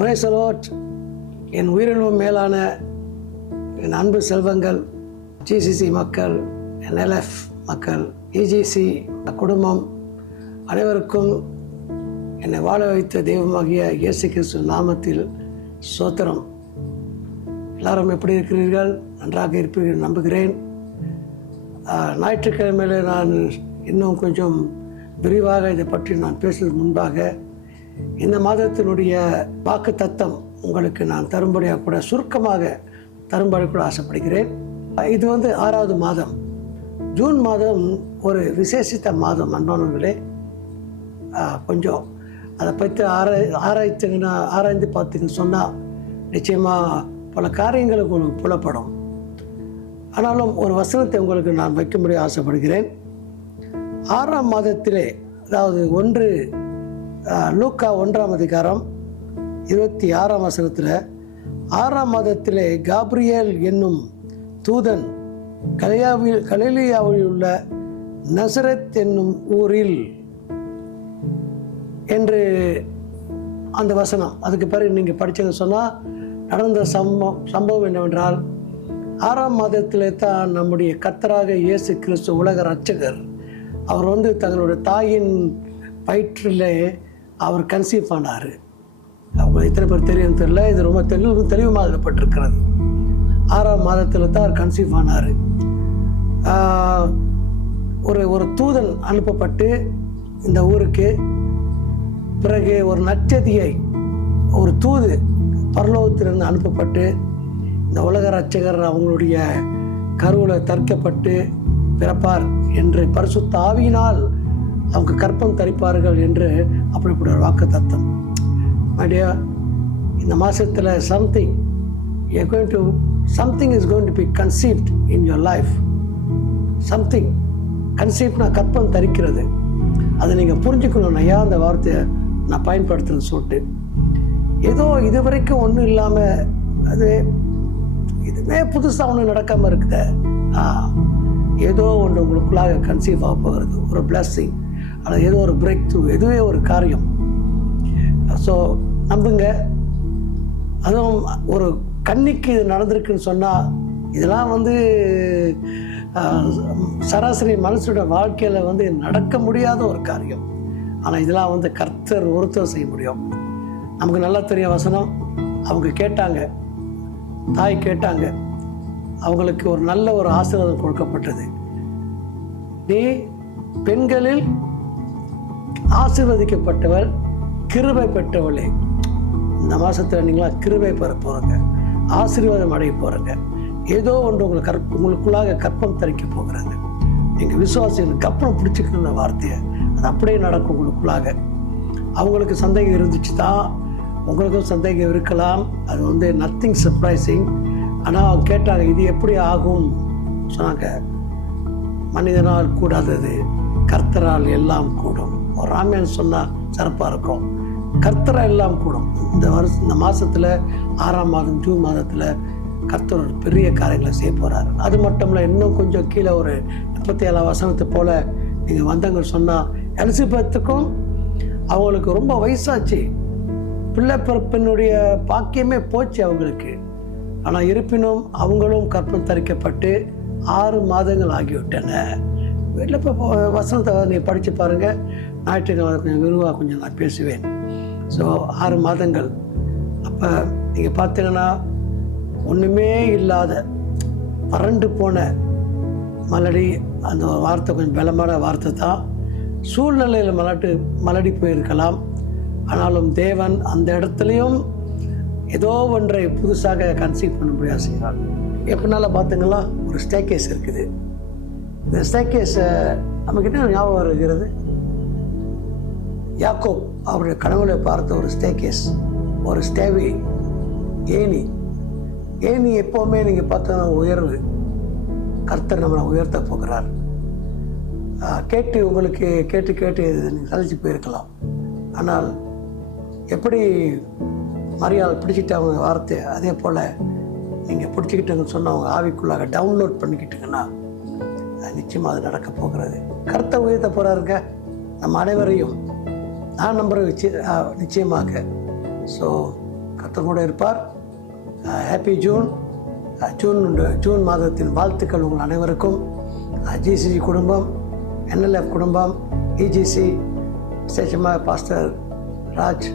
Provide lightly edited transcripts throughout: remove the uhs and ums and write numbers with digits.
Praise the Lord. என் உயிரினும் மேலான என் அன்பு செல்வங்கள், ஜிசிசி மக்கள், என்எல்எஃப் மக்கள், இஜிசி குடும்பம் அனைவருக்கும் என்னை வாழ வைத்த தெய்வமாகிய இயேசு கிறிஸ்து நாமத்தில் ஸ்தோத்திரம். எல்லாரும் எப்படி இருக்கிறீர்கள்? நன்றாக இருப்பீர்கள் நம்புகிறேன். ஞாயிற்றுக்கிழமையில் நான் இன்னும் கொஞ்சம் விரிவாக இதை பற்றி நான் பேசுவதற்கு முன்பாக இந்த மாதத்தினுடைய வாக்கு தத்தம் உங்களுக்கு நான் தரும்படியாக கூட சுருக்கமாக தரும்படி கூட ஆசைப்படுகிறேன். இது 6வது மாதம், ஜூன் மாதம் ஒரு விசேஷித்த மாதம். அன்பானவர்களே, கொஞ்சம் அதை பற்றி ஆராய்ந்து பார்த்தீங்கன்னு சொன்னால் நிச்சயமாக பல காரியங்கள் உங்களுக்கு புலப்படும். ஆனாலும் ஒரு வசனத்தை உங்களுக்கு நான் வைக்கும்படி ஆசைப்படுகிறேன். 6ஆம் மாதத்திலே, அதாவது லூக்கா 1ஆம் அதிகாரம் 26ஆம் வசனத்தில், 6ஆம் மாதத்திலே காப்ரியேல் என்னும் தூதன் கலிலேயாவில் உள்ள நசரத் என்னும் ஊரில் என்று அந்த வசனம். அதுக்கு பிறகு நீங்கள் படிச்சது சொன்னால் நடந்த சம்பவம் என்னவென்றால், 6ஆம் மாதத்திலே தான் நம்முடைய கர்த்தராக இயேசு கிறிஸ்து உலக இரட்சகர் அவர் தங்களுடைய தாயின் வயிற்றிலே அவர் கன்சீவ் ஆனார். அவங்க இத்தனை பேர் தெரியும் தெரியல, இது ரொம்ப தெளிவாக எழுதப்பட்டிருக்கிறது. 6ஆம் மாதத்தில் தான் அவர் கன்சீவ் ஆனார். ஒரு தூதன் அனுப்பப்பட்டு இந்த ஊருக்கு, பிறகு ஒரு நற்செய்தியை, ஒரு தூது பரலோகத்திலிருந்து அனுப்பப்பட்டு இந்த உலக இரட்சகர் அவங்களுடைய கருவில் தரிக்கப்பட்டு பிறப்பார் என்று பரிசுத்த ஆவியினால் அவங்க கற்பம் தரிப்பார்கள் என்று அப்படிப்பட்ட ஒரு வாக்கு தத்தம். ஐடியா, இந்த மாதத்தில் something is going to be conceived in your life. something கன்சீவ்னா கற்பம் தரிக்கிறது. அதை நீங்கள் புரிஞ்சுக்கணும். நான் ஏன் அந்த வார்த்தையை நான் பயன்படுத்துறது சொல்லிட்டு, ஏதோ இது வரைக்கும் ஒன்றும் இல்லாமல் இதுவே புதுசாக ஒன்றும் நடக்காமல் இருக்குது. ஏதோ ஒன்று உங்களுக்குள்ளாக கன்சீவ் ஆக போகிறது, ஒரு பிளஸ்ஸிங், அல்லது ஏதோ ஒரு பிரேக் த்ரூ, எதுவே ஒரு காரியம். ஸோ நம்புங்க. அதுவும் ஒரு கன்னிக்கு இது நடந்திருக்குன்னு சொன்னால், இதெல்லாம் சராசரி மனுஷனோட வாழ்க்கையில் நடக்க முடியாத ஒரு காரியம். ஆனால் இதெல்லாம் கர்த்தர் ஒருத்தர் செய்ய முடியும். நமக்கு நல்லா தெரிய வசனம். அவங்க கேட்டாங்க, தாய் கேட்டாங்க, அவங்களுக்கு ஒரு நல்ல ஒரு ஆசீர்வாதம் கொடுக்கப்பட்டது. நீ பெண்களில் ஆசீர்வதிக்கப்பட்டவள், கிருபை பெற்றவளே. இந்த மாதத்தில் நீங்களா கிருபை பெற போகிறங்க, ஆசீர்வாதம் அடைய போகிறங்க. ஏதோ ஒன்று உங்களுக்குள்ளாக கற்பம் தரிக்க போகிறாங்க. நீங்கள் விசுவாசிகளுக்கு அப்புறம் பிடிச்சிக்கணுன்ற வார்த்தையை அது அப்படியே நடக்கும் உங்களுக்குள்ளாக. அவங்களுக்கு சந்தேகம் இருந்துச்சு தான், உங்களுக்கும் சந்தேகம் இருக்கலாம். அது நத்திங் சர்ப்ரைசிங். ஆனால் அவங்க கேட்டாங்க, இது எப்படி ஆகும் சொன்னாங்க. மனிதனால் கூடாதது கர்த்தரால் எல்லாம் கூடும். ஒரு ராமியன் சொன்னால் சிறப்பாக இருக்கும். கர்த்தரால் எல்லாம் கூடும். இந்த மாதத்தில் 6ஆம் மாதம் ஜூன் மாதத்தில் கர்த்தர் ஒரு பெரிய காரியங்களை செய்ய போகிறார். அது மட்டும் இல்லை, இன்னும் கொஞ்சம் கீழே ஒரு 37ஆம் வசனத்தை போல் நீங்கள் வந்தவங்க சொன்னால், எலிசபெத்துக்கும் அவங்களுக்கு ரொம்ப வயசாச்சு, பிள்ளை பிறப்பினுடைய பாக்கியமே போச்சு அவங்களுக்கு. ஆனால் இருப்பினும் அவங்களும் கற்பம் தரிக்கப்பட்டு 6 மாதங்கள் ஆகிவிட்டன. வீட்டில் இப்போ வசனத்தை நீ படித்து பாருங்கள். ஞாயிற்றுக்கிழமை கொஞ்சம் விரிவாக கொஞ்சம் நான் பேசுவேன். ஸோ 6 மாதங்கள். அப்போ நீங்கள் பார்த்தீங்கன்னா ஒன்றுமே இல்லாத வறண்டு போன மலடி, அந்த வார்த்தை கொஞ்சம் பலமான வார்த்தை தான். சூழ்நிலையில் மலடி போயிருக்கலாம். ஆனாலும் தேவன் அந்த இடத்துலையும் ஏதோ ஒன்றை புதுசாக கன்சீவ் பண்ண முடியாது செய்கிறார். எப்படினால பார்த்துங்களா, ஒரு ஸ்டேக்கேஸ் இருக்குது. இந்த ஸ்டேக்கேஸை நமக்கிட்ட ஞாபகம் இருக்கிறது. யாக்கோப் அவருடைய கனவுல பார்த்த ஒரு ஸ்டேக்கேஸ், ஒரு ஸ்டேவி, ஏணி எப்போவுமே நீங்கள் பார்த்தோன்னா உயர்வு. கர்த்தர் நம்மளை உயர்த்த போகிறார். உங்களுக்கு கேட்டு நீங்கள் சலிச்சு போயிருக்கலாம். ஆனால் எப்படி மரியாதை பிடிச்சிட்டாங்க வார்த்தை, அதே போல் நீங்கள் பிடிச்சிக்கிட்டேங்கன்னு சொன்னால் அவங்க ஆவிக்குள்ளாக டவுன்லோட் பண்ணிக்கிட்டீங்கன்னா நிச்சயமாக அது நடக்க போகிறது. கர்த்தர் உயர்த்த போகிறாருங்க நம்ம அனைவரையும். நான் நம்புகிறேன் நிச்சயமாக. ஸோ கர்த்தர் கூட இருப்பார். Happy June. ஜூன் மாதத்தின் வாழ்த்துக்கள் உங்கள் அனைவருக்கும். ஜிசிசி குடும்பம், என்எல்எஃப் குடும்பம், இஜிசி, விசேஷமாக pastor Raj,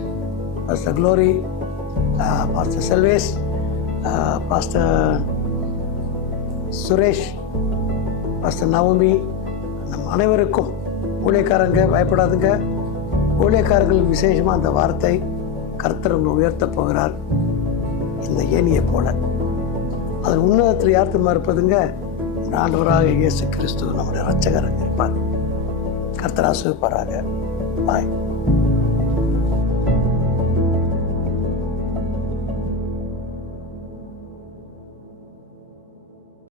pastor Glory, pastor Selvesh, pastor Suresh, pastor Navami, நம் அனைவருக்கும் ஊழியக்காரங்க பயப்படாதுங்க. ஊழியக்காரர்கள் விசேஷமாக அந்த வார்த்தை கர்த்தர் உங்களை உயர்த்த போகிறார். இந்த ஏணியை போல அதன் உன்னதத்தில் யார் திரும்ப இருப்பதுங்க? ஆண்டவராக இயேசு கிறிஸ்து நம்முடைய இரட்சகர் இருப்பார். கர்த்தர் ஆசீர்வதிப்பாராக. பாய்.